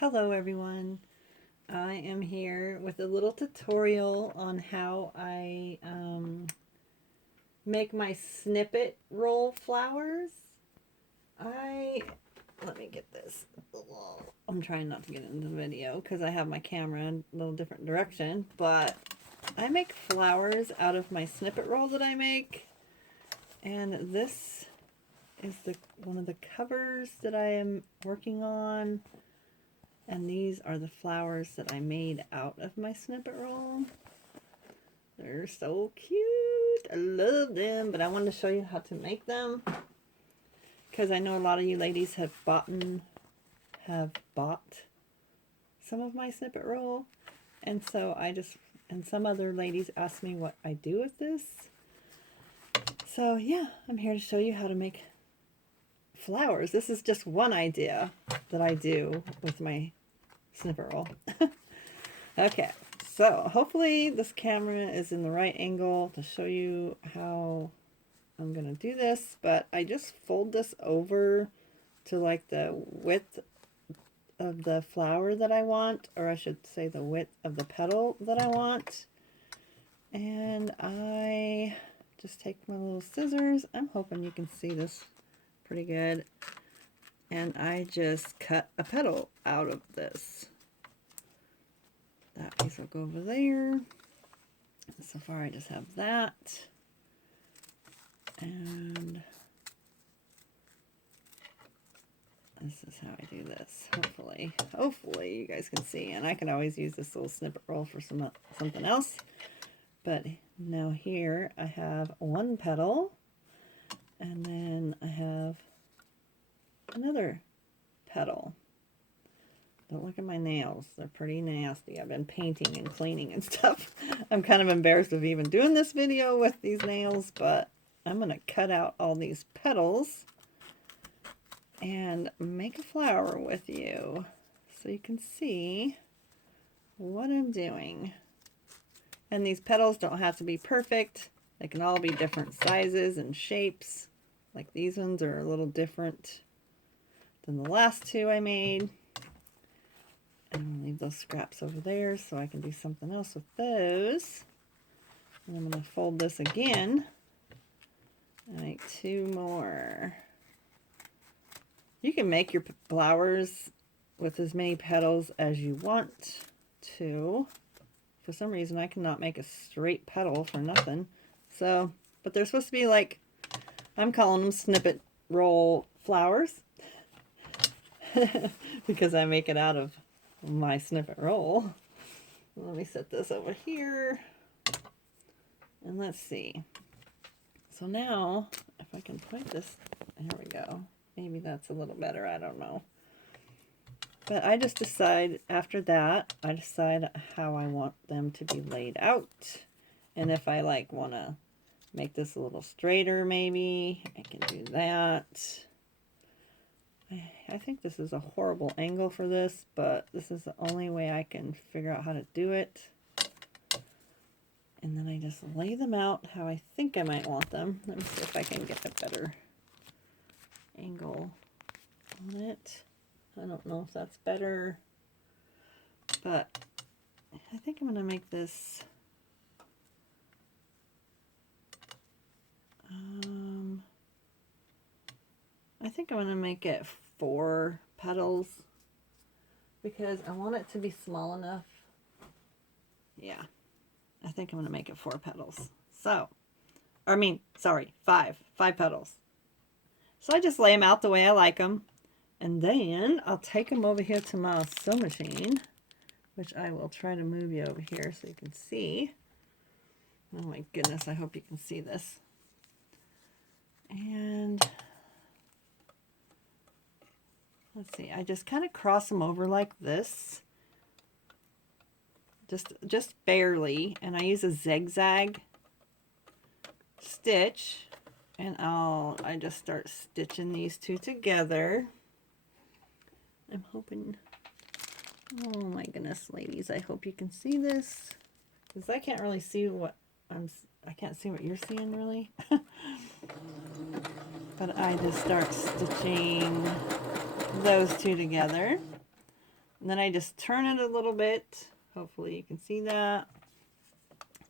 Hello everyone, I am here with a little tutorial on how I make my snippet roll flowers. Let me get this. I'm trying not to get into the video because I have my camera in a little different direction, but I make flowers out of my snippet roll that I make, and this is one of the covers that I am working on. And these are the flowers that I made out of my snippet roll. They're so cute. I love them. But I wanted to show you how to make them, because I know a lot of you ladies have bought some of my snippet roll. And so and some other ladies asked me what I do with this. So yeah, I'm here to show you how to make flowers. This is just one idea that I do with my snippet roll. Okay, so hopefully this camera is in the right angle to show you how I'm gonna do this, but I just fold this over to like the width of the flower that I want, or I should say the width of the petal that I want. And I just take my little scissors. I'm hoping you can see this pretty good. And I just cut a petal out of this. That piece will go over there. So far I just have that. And this is how I do this. Hopefully you guys can see. And I can always use this little snippet roll for something else. But now here I have one petal. And then I have another petal. Don't look at my nails. They're pretty nasty. I've been painting and cleaning and stuff. I'm kind of embarrassed of even doing this video with these nails, but I'm going to cut out all these petals and make a flower with you so you can see what I'm doing. And these petals don't have to be perfect. They can all be different sizes and shapes. Like these ones are a little different than the last two I made. And I'll leave those scraps over there so I can do something else with those. And I'm going to fold this again and make two more. You can make your flowers with as many petals as you want to. For some reason I cannot make a straight petal for nothing. So, but they're supposed to be like, I'm calling them snippet roll flowers because I make it out of my snippet roll. Let me set this over here and let's see. So now if I can point this, here we go. Maybe that's a little better, I don't know. But I just decide after that, I decide how I want them to be laid out. And if I like want to make this a little straighter, maybe I can do that. I think this is a horrible angle for this, but this is the only way I can figure out how to do it. And then I just lay them out how I think I might want them. Let me see if I can get a better angle on it. I don't know if that's better, but I think I'm going to make this I think I'm going to make it 4 petals because I want it to be small enough. Yeah, I think I'm going to make it 4 petals. So, sorry, 5 petals. So I just lay them out the way I like them. And then I'll take them over here to my sewing machine, which I will try to move you over here so you can see. Oh my goodness, I hope you can see this. And let's see, I just kind of cross them over like this. Just barely, and I use a zigzag stitch, and I just start stitching these two together. I'm hoping, oh my goodness, ladies, I hope you can see this, because I can't really see what I can't see what you're seeing really. But I just start stitching those two together. And then I just turn it a little bit. Hopefully you can see that.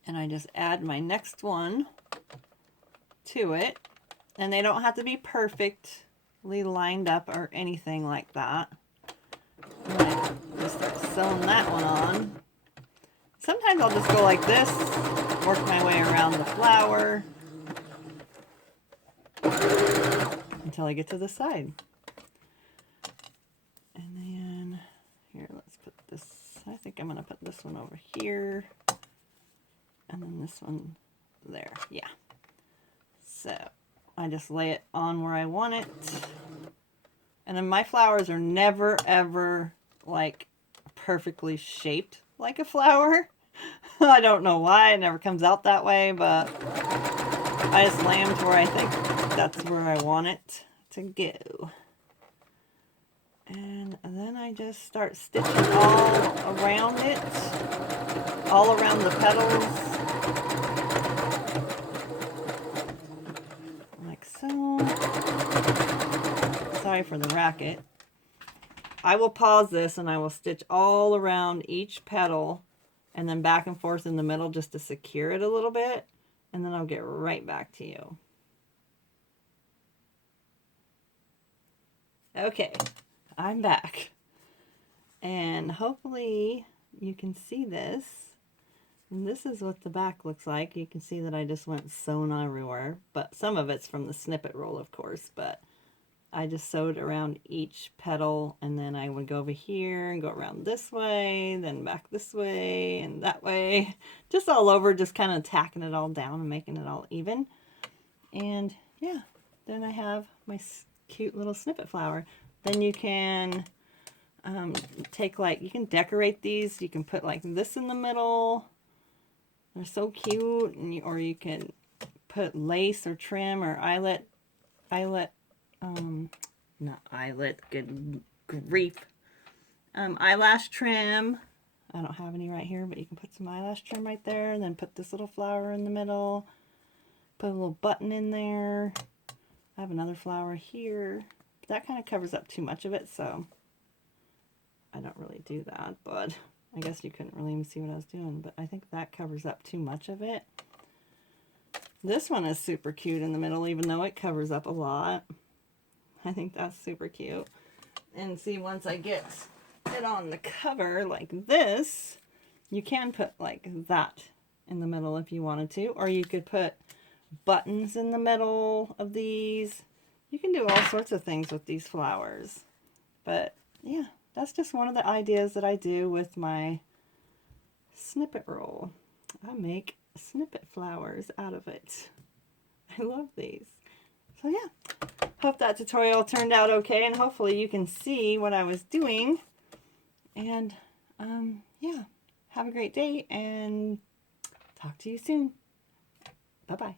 And I just add my next one to it. And they don't have to be perfectly lined up or anything like that. And I just start sewing that one on. Sometimes I'll just go like this, work my way around the flower until I get to the side. And then, here, let's put this, I think I'm going to put this one over here. And then this one there, yeah. So, I just lay it on where I want it. And then my flowers are never, ever, like, perfectly shaped like a flower. I don't know why, it never comes out that way, but I just lay them to where I think that's where I want it to go. And then I just start stitching all around it, all around the petals, like so. Sorry for the racket. I will pause this and I will stitch all around each petal and then back and forth in the middle just to secure it a little bit, and then I'll get right back to you. Okay, I'm back. And hopefully you can see this. And this is what the back looks like. You can see that I just went sewing everywhere, but some of it's from the snippet roll, of course, but I just sewed around each petal, and then I would go over here and go around this way, then back this way and that way, just all over, just kind of tacking it all down and making it all even. And yeah, then I have my cute little snippet flower. Then you can take, like, you can decorate these. You can put like this in the middle. They're so cute. And or you can put lace or trim or not eyelet, good grief. Eyelash trim. I don't have any right here, but you can put some eyelash trim right there, and then put this little flower in the middle. Put a little button in there. I have another flower here. That kind of covers up too much of it, so I don't really do that, but I guess you couldn't really even see what I was doing, but I think that covers up too much of it. This one is super cute in the middle, even though it covers up a lot. I think that's super cute. And see, once I get it on the cover like this, you can put like that in the middle if you wanted to, or you could put buttons in the middle of these. You can do all sorts of things with these flowers. But yeah, that's just one of the ideas that I do with my snippet roll. I make snippet flowers out of it. I love these. So yeah, hope that tutorial turned out okay, and hopefully you can see what I was doing. And yeah, have a great day and talk to you soon. Bye-bye.